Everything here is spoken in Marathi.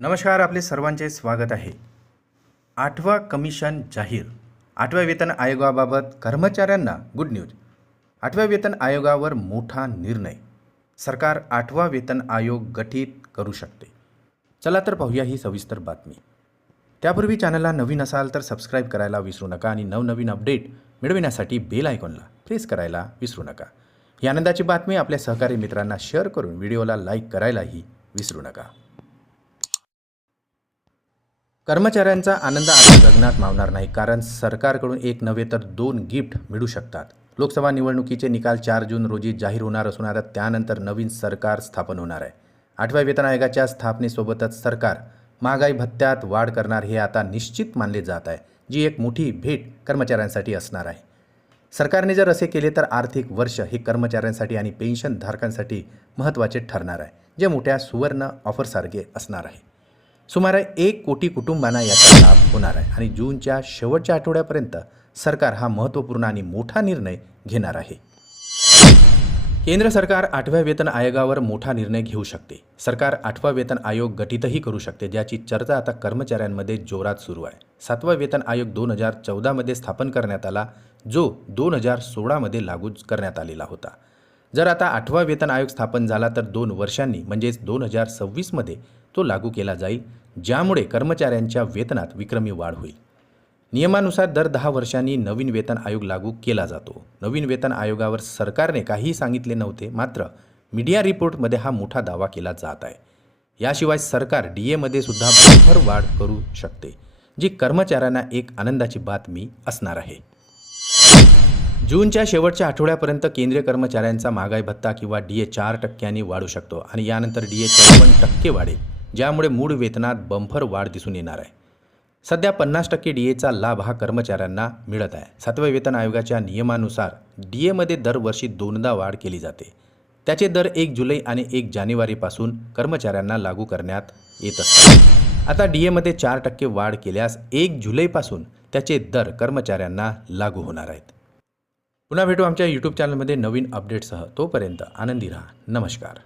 नमस्कार आपले सर्वांचे स्वागत आहे. आठवा कमिशन जाहीर. आठव्या वेतन आयोगाबाबत कर्मचाऱ्यांना गुड न्यूज आठव्या वेतन आयोगावर मोठा निर्णय. सरकार आठवा वेतन आयोग गठीत करू शकते. चला तर पाहूया ही सविस्तर बातमी. त्यापूर्वी चॅनलला नवीन असाल तर सबस्क्राईब करायला विसरू नका आणि नवनवीन अपडेट मिळविण्यासाठी बेल आयकॉनला प्रेस करायला विसरू नका. ही आनंदाची बातमी आपल्या सहकारी मित्रांना शेअर करून व्हिडिओला लाईक करायलाही विसरू नका. कर्मचाऱ्यांचा आनंद आता गगनात मावणार नाही कारण सरकारकडून एक नव्हे तर दोन गिफ्ट मिळू शकतात. लोकसभा निवडणुकीचे निकाल चार जून रोजी जाहीर होणार असून आता त्यानंतर नवीन सरकार स्थापन होणार आहे. आठव्या वेतन आयोगाच्या स्थापनेसोबतच सरकार महागाई भत्त्यात वाढ करणार हे आता निश्चित मानले जात आहे जी एक मोठी भेट कर्मचाऱ्यांसाठी असणार आहे. सरकारने जर असे केले तर आर्थिक वर्ष हे कर्मचाऱ्यांसाठी आणि पेन्शनधारकांसाठी महत्त्वाचे ठरणार आहे जे मोठ्या सुवर्ण ऑफरसारखे असणार आहे. सुमारे एक कोटी कुटुंबांना याचा लाभ होणार आहे आणि जूनच्या शेवटच्या आठवड्यापर्यंत सरकार हा महत्त्वपूर्ण आणि मोठा निर्णय घेणार आहे. केंद्र सरकार आठव्या वेतन आयोगावर मोठा निर्णय घेऊ शकते. सरकार आठवा वेतन आयोग गठीतही करू शकते ज्याची चर्चा आता कर्मचाऱ्यांमध्ये जोरात सुरू आहे. सातवा वेतन आयोग दोन हजार चौदामध्ये स्थापन करण्यात आला जो दोन हजार सोळामध्ये लागू करण्यात आलेला होता. जर आता आठवा वेतन आयोग स्थापन झाला तर दोन वर्षांनी म्हणजेच दोन हजार सव्वीसमध्ये तो लागू केला जाईल. ज्यामुळे कर्मचाऱ्यांच्या वेतनात विक्रमी वाढ होईल. नियमानुसार दर दहा वर्षांनी नवीन वेतन आयोग लागू केला जातो. नवीन वेतन आयोगावर सरकारने काहीही सांगितले नव्हते मात्र मीडिया रिपोर्टमध्ये हा मोठा दावा केला जात आहे. याशिवाय सरकार डी एमध्ये सुद्धा भरभर वाढ करू शकते जी कर्मचाऱ्यांना एक आनंदाची बातमी असणार आहे. जूनच्या शेवटच्या आठवड्यापर्यंत केंद्रीय कर्मचाऱ्यांचा महागाई भत्ता किंवा डी ए चार टक्क्यांनी वाढू शकतो आणि यानंतर डी ए चौपन्न टक्के वाढेल. ज्यामुळे मूळ वेतनात बंफर वाढ दिसून येणार आहे. सध्या पन्नास टक्के डी एचा लाभ हा कर्मचाऱ्यांना मिळत आहे. सातव्या वेतन आयोगाच्या नियमानुसार डी एमध्ये दरवर्षी दोनदा वाढ केली जाते. त्याचे दर एक जुलै आणि एक जानेवारीपासून कर्मचाऱ्यांना लागू करण्यात येत असतात. आता डी एमध्ये चार टक्के वाढ केल्यास एक जुलैपासून त्याचे दर कर्मचाऱ्यांना लागू होणार आहेत. पुन्हा भेटू आमच्या यूट्यूब चॅनलमध्ये नवीन अपडेटसह तोपर्यंत आनंदी राहा. नमस्कार.